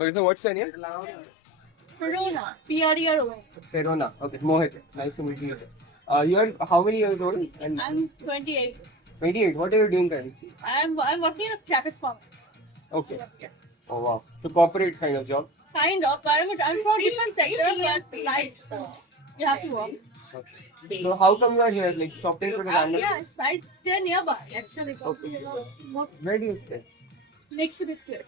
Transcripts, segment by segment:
Okay, so what's your name? Verona. P-R-E-R-O-N. Verona. Okay, Mohit. Nice to meet you. You're how many years old? And I'm 28. 28. What are you doing currently? I'm working in a traffic farm. Okay. Oh wow. So corporate kind of job. Kind of. I'm from different sector, but nice. You have to work. Okay. So how come you are here? Like shopping for the random? Yeah, it's right there nearby. Actually, Okay. most Where do you stay? next to this place.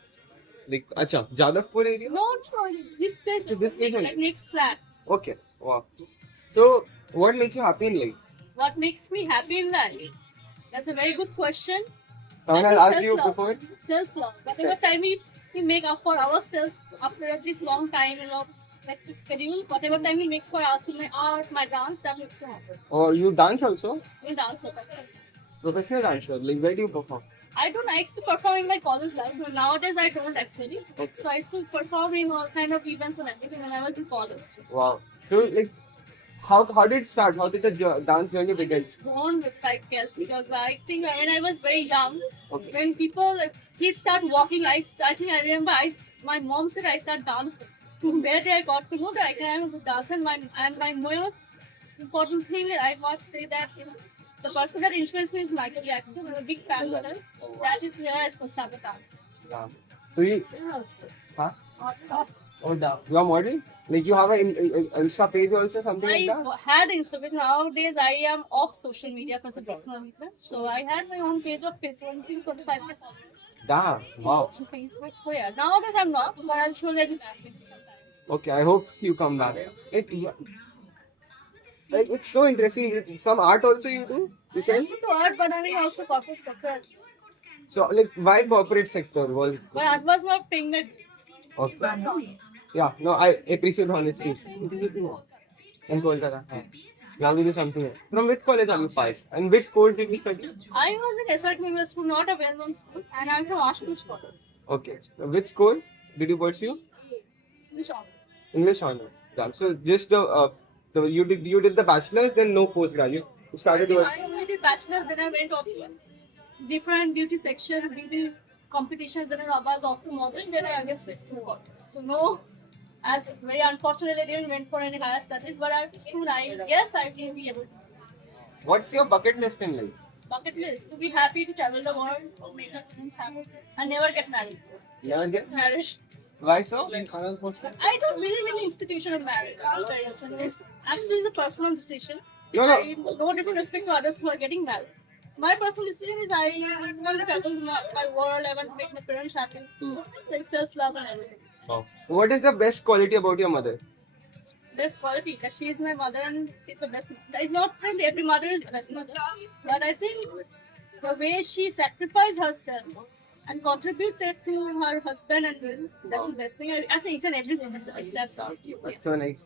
Like, acha, Jadavpur area? No, this place. So this place only? Like next flat. Okay. Wow. So, what makes you happy in life? What makes me happy in life? That's a very good question. Someone has asked you before? Self-love. Whatever time we make up for ourselves after at this long time, like the schedule, whatever time we make for us in my art, my dance, that makes me happy. Or you dance also? In dance, Professional dancer. Like, where do you perform? I used to perform in my college life, but nowadays I don't actually. Okay. So I used to perform in all kind of events and everything when I was in college. Wow. So, like, how did it start? How did the dance journey I begin? was born with like this because I think when I was very young, Okay. when kids start walking, I think I remember my mom said I start dancing. From there I got to know that I can dance and my most important thing I must say that the person that influenced me is Michael Jackson. I'm a big fan of him. That is where I started dancing. Yeah. So you, huh? Oh, you are modeling? Like you have an Insta page also, something like I that? had Instagram. Nowadays, I am off social media for the personal reason. So I had my own page of Facebook, 25 Damn. Wow. Facebook. So yeah, nowadays I'm not, but I'm sure that it's Okay, I hope you come back. Like it's so interesting. Some art also you do? You said? into art, but I mean also corporate sector. So like why corporate sector? Well, But art was not paying that. okay. Yeah, no, I appreciate honesty. In Kolkata. You have to do something else. From which college are you passed? And which course did you study? I was in SRT University School, not a well-known school, and I'm from Ashton School. Okay. Which school did you pursue? English honors. English honor. Yeah. So just you did the bachelor's, then no postgraduate. You started your I only did bachelor's, then I went off to different beauty section, beauty competitions, then I was off to model, then I again switched to college. So no, as very unfortunately I didn't went for any higher studies, but I guess I will be able to. What's your bucket list in life? Bucket list to be happy to travel the world, make our friends happy, and never get married. Never get Marriage. why so? I don't believe in the institution of marriage. I'll tell you. It's actually a personal decision. No. No disrespect to others who are getting married. My personal decision is I want to travel my world. I want to make my parents happy. Like self-love and everything. What is the best quality about your mother? Best quality that she is my mother and she's the best. It's not saying that every mother is the best mother, but I think the way she sacrificed herself and contributed to her husband and will, that's the best thing. Actually, each and every woman, that's all. That's so nice.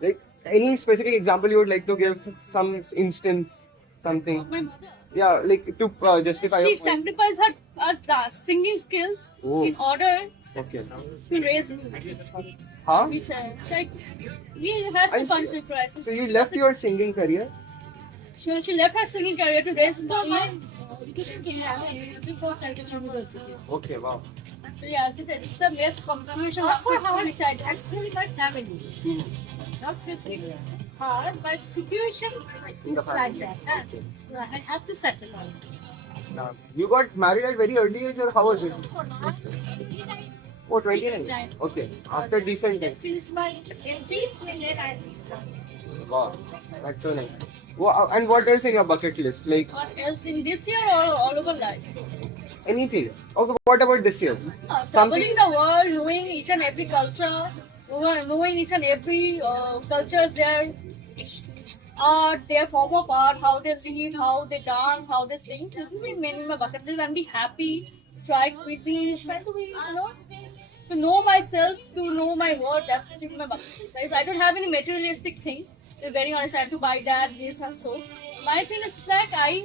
Like any specific example you would like to give? Some instance, something. My mother. Yeah, like to justify She your point. sacrificed her singing skills Oh. in order Okay. to raise me. Huh? Which like we had to conflict crisis. So you left your singing career? She left her singing career to raise me. Okay, wow. So yeah, it's the best contribution which I actually my family. Not physically hard, but situation In the is like family. that. So I have to sacrifice. Now, you got married at very early age or how was it? Oh, 29. Okay. After decent time. Finished my MP and then I Wow. That's so nice. Wow. And what else in your bucket list? Like what else in this year or all over life? anything? Okay, what about this year? Traveling the world, knowing each and every culture, knowing each and every culture, their art, their form of art, how they live, how they dance, how they sing. This is mainly my bucket list and be happy, try cuisine, try to be, to know myself, to know my world. That's my bucket list. Guys, I don't have any materialistic thing. To be very honest, I have to buy that, this and so. My thing is that I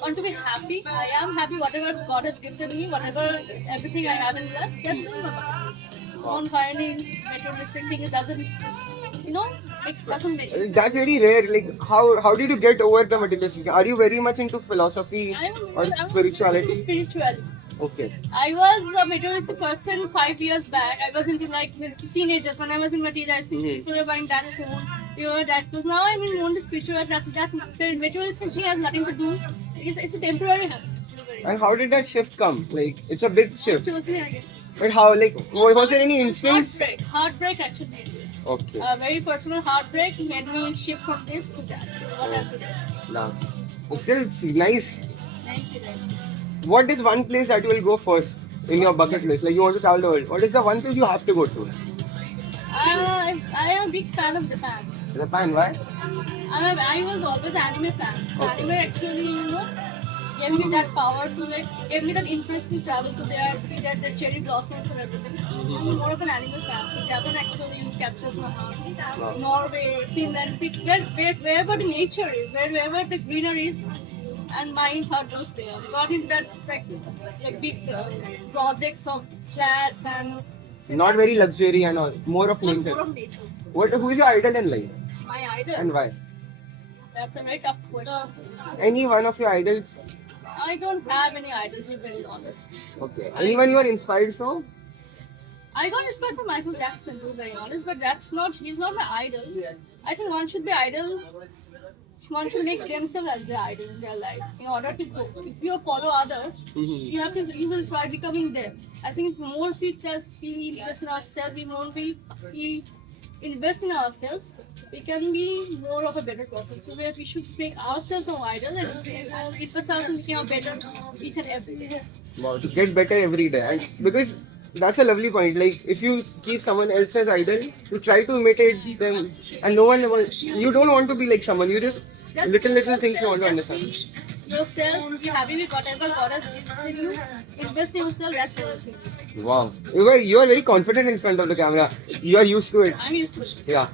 want to be happy. I am happy whatever God has gifted me, whatever everything I have in life. That's my bucket list. On finding materialistic thing, it doesn't, it doesn't make sense. That's very rare. Like how did you get over the materialistic? Are you very much into philosophy or spirituality? Spirituality. Okay. I was a materialistic person 5 years back. I was into like with teenagers. When I was in my teenage, I think Mhm. people were buying that phone, you know, that clothes. Now I'm in more spiritual. That materialistic thing has nothing to do. It's a temporary happiness. And how did that shift come? Like, it's a big shift. Choosing again. But how, like, was there any instance? Heartbreak actually. Okay. A very personal heartbreak made me shift from this to that. To what happened? Nah. Still, it's nice. Thank you. What is one place that you will go first in your bucket list? Like, you want to travel the world. What is the one place you have to go to? I am a big fan of Japan. Japan, why? I was always anime fan. So Okay. anime actually, you know, gave me that power to like, gave me that interest to travel to there, see that the cherry blossoms and everything. I'm more of an anime fan. So Japan actually captures my heart. Wow. Norway, Finland, wherever the nature is, wherever the greenery is, and my heart goes there. Got into that like big projects of flats and Not very luxury and all. More of more nature. of nature. Who is your idol in life? My idol. And why? That's a very tough question. Any one of your idols? I don't have any idols, to be very honest. Okay. Anyone you are inspired from? I got inspired from Michael Jackson, to be very honest, but he's not my idol. I think one should be idol. One should make themselves as their idol in their life. In order to go, if you follow others, Mm-hmm. you will try becoming them. I think if more we invest in ourselves, we invest in ourselves, we can be more of a better person. So we should make ourselves our idol and invest ourselves in becoming better each and every day. Wow, to get better every day. And because that's a lovely point. Like, if you keep someone else as idol, you try to imitate them, and no one, you don't want to be like someone. You just little things you want to Just understand. be yourself, be happy with whatever God has given you. Invest in yourself, that's everything. Wow, you are very confident in front of the camera. You are used to it. I'm used to it. Yeah.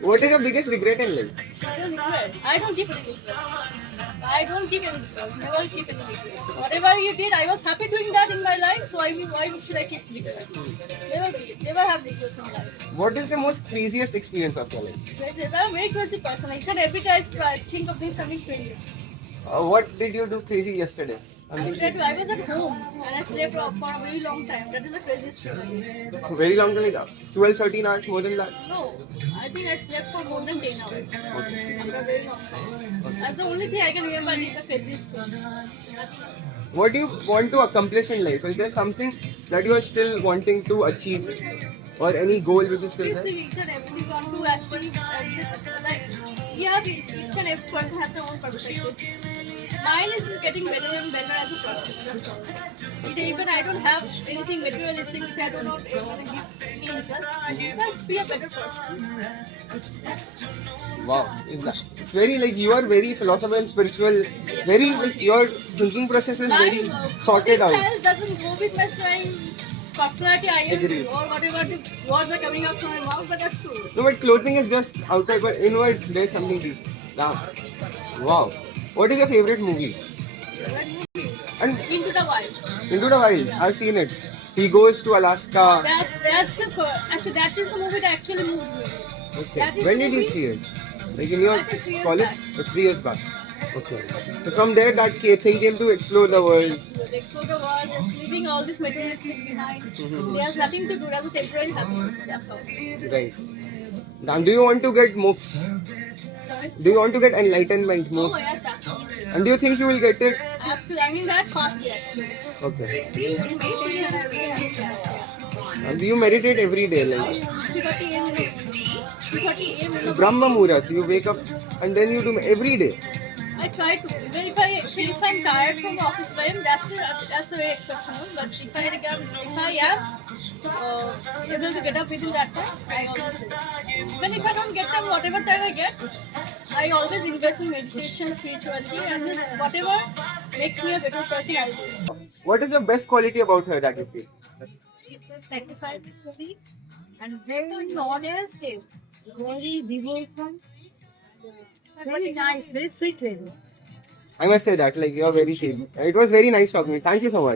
What is your biggest regret in life? I don't regret. I don't give any regret. I don't give any regret. Never keep any regret. Whatever you did, I was happy doing that in my life, so why should I keep regret? Never have regrets in life. What is the most craziest experience of your life? I'm a very crazy person. Each and every time I think of doing something crazy. What did you do crazy yesterday? I was at home and I slept for a very long time. That is the craziest thing. Very long time, like 12, 13 hours, more than that. No, I think I slept for more than 10 hours. After a very long time. That's the only thing I can remember is the craziest thing. What do you want to accomplish in life? Is there something that you are still wanting to achieve? Or any goal which is still there? Obviously, each and every want to actually, like, yeah, each and every person has their own perspective. Mine is getting better and better as a person. That's all. Even I don't have anything materialistic which I do not want to give me interest. Just be a better person. Wow. It's very like you are very philosophical and spiritual. Very like your thinking process is very sorted out. My doesn't go with my personality I am Agreed. or whatever the words are coming out from my mouth, but that's true. No, but clothing is just outside, but inward there's something deep. Yeah. Wow. What is your favorite movie? And Into the Wild. Into the Wild. I've seen it. He goes to Alaska. That's the actually that is the movie that actually moved me. Okay. That is When the did you movie- see it? Like in your I think 3 years college? back. 3 years back. Okay. So from there, that thing came to explore the world. They explore the world, just leaving all this materialistic behind. Mhm. There's nothing to do. That's a temporary happiness. That's all. Right. Now, do you want to get moksha? Sorry. Do you want to get enlightenment Oh moksha? yes, absolutely. And do you think you will get it? Absolutely. I mean that part yes. Okay. In meditation, I really have that. And do you meditate every day? Like 2:30 a.m. 2:30 a.m. in the Brahma Muhurat, you wake up and then you do every day. I try to. Even if I'm tired from the office time, that's a very exceptional. But if I am able to get up within that time, I always do. Even if I don't get them, whatever time I get, I always invest in meditation, spirituality, and just whatever makes me a better person, I do. What is the best quality about her that you feel? It's sacrifice for me and very honest, very devotion, very nice, very sweet lady. I must say that, like, you're very sweet. It was very nice talking to you. Thank you so much.